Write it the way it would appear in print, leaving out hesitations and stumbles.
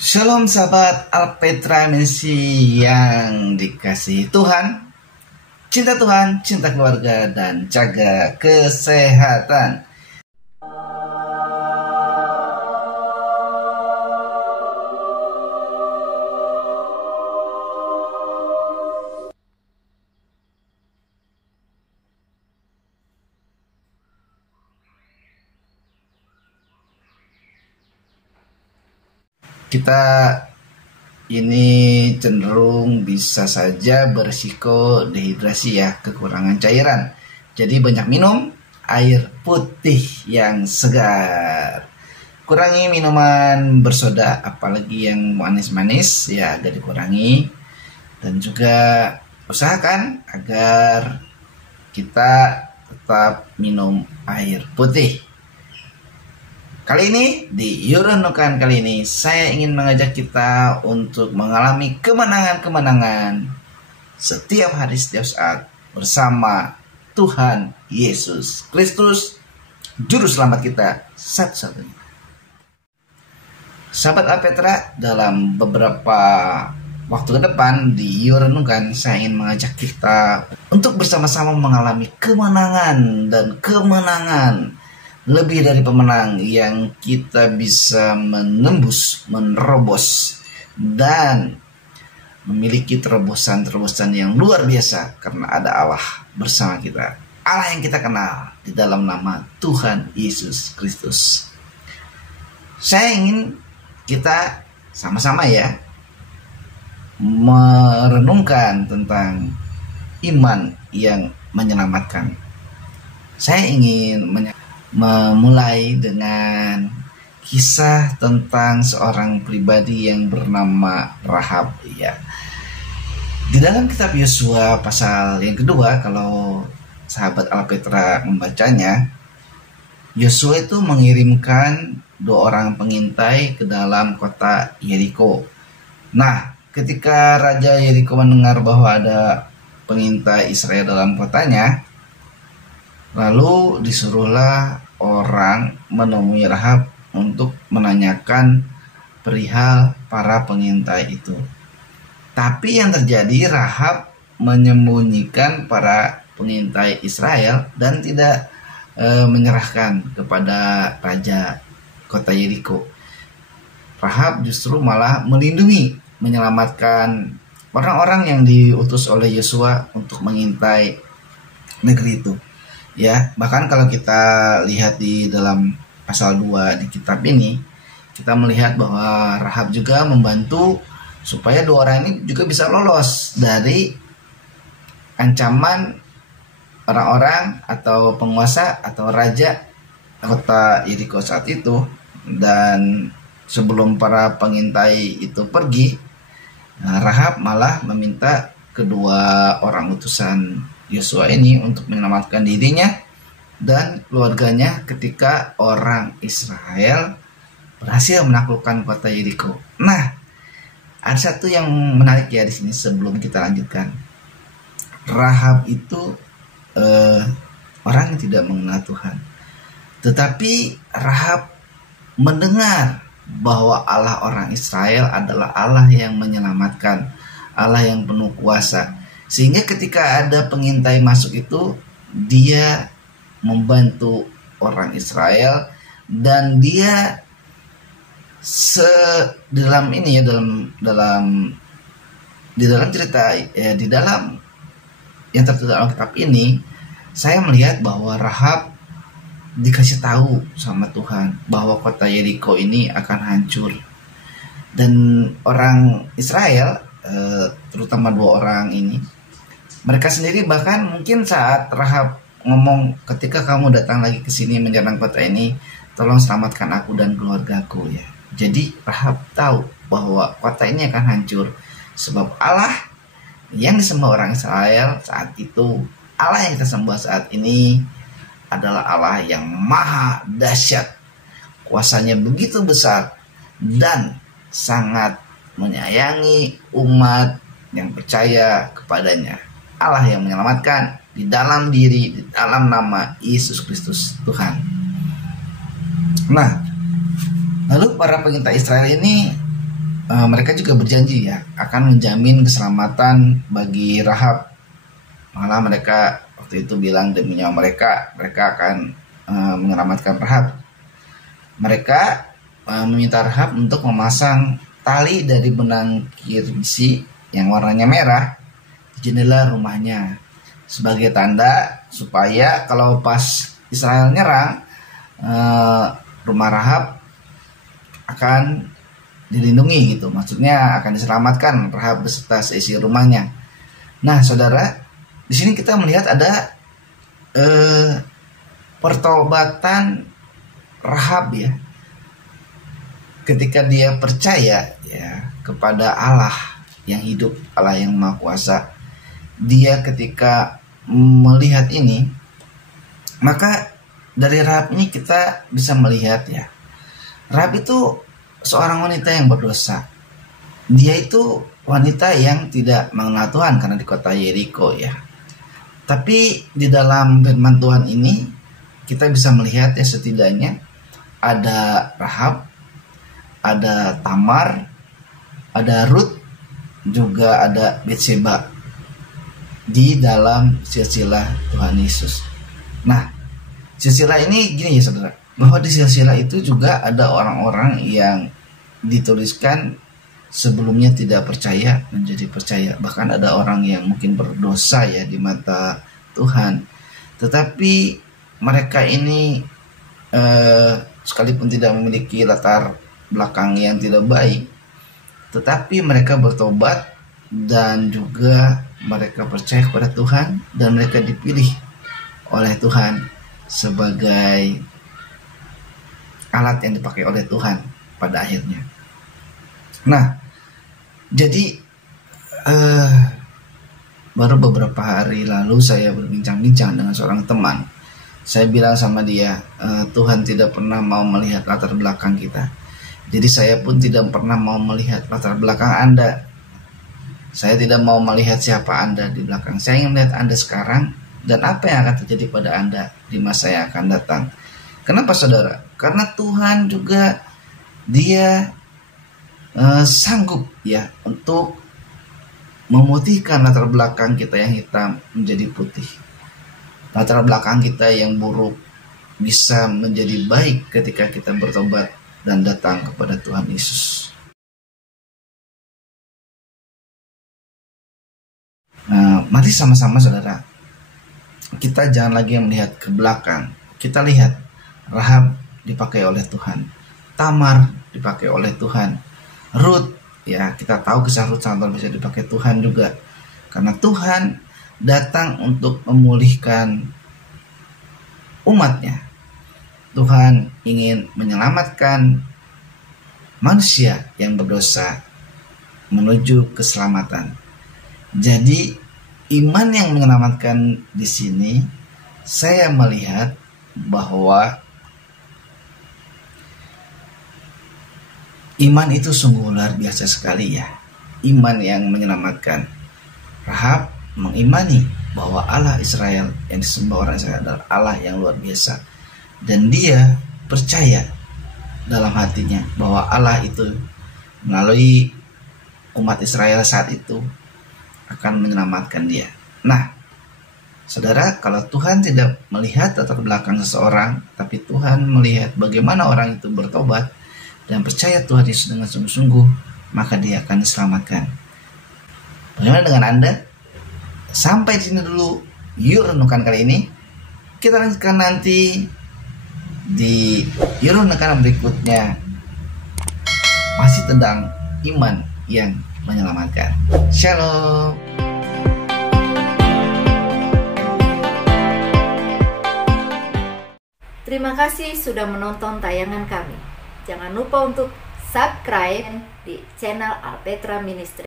Shalom sahabat Alpetra MNC yang dikasihi Tuhan. Cinta Tuhan, cinta keluarga, dan jaga kesehatan. Kita ini cenderung bisa saja berisiko dehidrasi ya, kekurangan cairan. Jadi banyak minum air putih yang segar. Kurangi minuman bersoda, apalagi yang manis-manis ya, agak dikurangi. Dan juga usahakan agar kita tetap minum air putih. Kali ini di Yurenukan kali ini saya ingin mengajak kita untuk mengalami kemenangan-kemenangan setiap hari, setiap saat bersama Tuhan Yesus Kristus, Juru Selamat kita satu-satunya. Sahabat Alpetra, dalam beberapa waktu ke depan di Yurenukan saya ingin mengajak kita untuk bersama-sama mengalami kemenangan dan kemenangan. Lebih dari pemenang, yang kita bisa menembus, menerobos, dan memiliki terobosan-terobosan yang luar biasa karena ada Allah bersama kita. Allah yang kita kenal di dalam nama Tuhan Yesus Kristus. Saya ingin kita sama-sama ya merenungkan tentang iman yang menyelamatkan. Saya ingin memulai dengan kisah tentang seorang pribadi yang bernama Rahab ya. Di dalam kitab Yosua pasal yang kedua, kalau sahabat Alpetra membacanya, Yosua itu mengirimkan 2 orang pengintai ke dalam kota Yeriko. Nah, ketika Raja Yeriko mendengar bahwa ada pengintai Israel dalam kotanya, lalu disuruhlah orang menemui Rahab untuk menanyakan perihal para pengintai itu. Tapi yang terjadi, Rahab menyembunyikan para pengintai Israel dan tidak menyerahkan kepada raja kota Yeriko. Rahab justru malah melindungi, menyelamatkan orang-orang yang diutus oleh Yosua untuk mengintai negeri itu. Ya, bahkan kalau kita lihat di dalam pasal 2 di kitab ini, kita melihat bahwa Rahab juga membantu supaya 2 orang ini juga bisa lolos dari ancaman orang-orang atau penguasa atau raja kota Yeriko saat itu. Dan sebelum para pengintai itu pergi, Rahab malah meminta kedua orang utusan Yosua ini untuk menyelamatkan dirinya dan keluarganya ketika orang Israel berhasil menaklukkan kota Yeriko. Nah, ada satu yang menarik ya di sini sebelum kita lanjutkan. Rahab itu orang yang tidak mengenal Tuhan, tetapi Rahab mendengar bahwa Allah orang Israel adalah Allah yang menyelamatkan, Allah yang penuh kuasa. Sehingga ketika ada pengintai masuk itu, dia membantu orang Israel, dan dia dalam cerita ya, di dalam yang tertulis dalam kitab ini, saya melihat bahwa Rahab dikasih tahu sama Tuhan bahwa kota Yeriko ini akan hancur, dan orang Israel terutama 2 orang ini, mereka sendiri bahkan mungkin saat Rahab ngomong, ketika kamu datang lagi ke sini menyerang kota ini, tolong selamatkan aku dan keluargaku ya. Jadi Rahab tahu bahwa kota ini akan hancur, sebab Allah yang disembah orang Israel saat itu, Allah yang kita sembah saat ini adalah Allah yang maha dahsyat. Kuasanya begitu besar dan sangat menyayangi umat yang percaya kepadanya. Allah yang menyelamatkan di dalam diri, di dalam nama Yesus Kristus Tuhan. Nah, lalu para pengintai Israel ini mereka juga berjanji ya akan menjamin keselamatan bagi Rahab. Malah mereka waktu itu bilang demi nyawa mereka akan menyelamatkan Rahab. Mereka meminta Rahab untuk memasang tali dari benang kirmisi yang warnanya merah di jendela rumahnya sebagai tanda supaya kalau pas Israel nyerang, rumah Rahab akan dilindungi gitu. Maksudnya akan diselamatkan Rahab beserta seisi rumahnya. Nah, saudara, di sini kita melihat ada pertobatan Rahab ya. Ketika dia percaya ya kepada Allah yang hidup, Allah yang Maha Kuasa. Dia ketika melihat ini, maka dari Rahab ini kita bisa melihat ya, Rahab itu seorang wanita yang berdosa. Dia itu wanita yang tidak mengenal Tuhan karena di kota Yeriko ya. Tapi di dalam firman Tuhan ini kita bisa melihat ya, setidaknya ada Rahab, ada Tamar, ada Ruth, juga ada Betseba di dalam silsilah Tuhan Yesus. Nah, silsilah ini gini ya saudara, bahwa di silsilah itu juga ada orang-orang yang dituliskan sebelumnya tidak percaya menjadi percaya. Bahkan ada orang yang mungkin berdosa ya di mata Tuhan. Tetapi mereka ini sekalipun tidak memiliki latar belakang yang tidak baik, tetapi mereka bertobat dan juga mereka percaya kepada Tuhan dan mereka dipilih oleh Tuhan sebagai alat yang dipakai oleh Tuhan pada akhirnya. Nah, jadi baru beberapa hari lalu saya berbincang-bincang dengan seorang teman. Saya bilang sama dia, Tuhan tidak pernah mau melihat latar belakang kita. Jadi saya pun tidak pernah mau melihat latar belakang Anda. Saya tidak mau melihat siapa Anda di belakang. Saya ingin melihat Anda sekarang dan apa yang akan terjadi pada Anda di masa yang akan datang. Kenapa saudara? Karena Tuhan juga dia sanggup ya untuk memutihkan latar belakang kita yang hitam menjadi putih. Latar belakang kita yang buruk bisa menjadi baik ketika kita bertobat dan datang kepada Tuhan Yesus. Mari sama-sama saudara, kita jangan lagi melihat ke belakang. Kita lihat Rahab dipakai oleh Tuhan, Tamar dipakai oleh Tuhan, Ruth ya, kita tahu kisah Ruth sangat bisa dipakai Tuhan juga, karena Tuhan datang untuk memulihkan umatnya. Tuhan ingin menyelamatkan manusia yang berdosa menuju keselamatan. Jadi iman yang menyelamatkan di sini, saya melihat bahwa iman itu sungguh luar biasa sekali ya. Iman yang menyelamatkan. Rahab mengimani bahwa Allah Israel yang disembah orang Israel adalah Allah yang luar biasa. Dan dia percaya dalam hatinya bahwa Allah itu melalui umat Israel saat itu akan menyelamatkan dia. Nah, saudara, kalau Tuhan tidak melihat latar belakang seseorang, tapi Tuhan melihat bagaimana orang itu bertobat dan percaya Tuhan Yesus dengan sungguh-sungguh, maka dia akan diselamatkan. Bagaimana dengan Anda? Sampai di sini dulu yuk renungkan kali ini. Kita lanjutkan nanti di yuk renungkan berikutnya, masih tentang iman yang menyelamatkan. Shalom. Terima kasih sudah menonton tayangan kami. Jangan lupa untuk subscribe di channel Alpetra Ministry.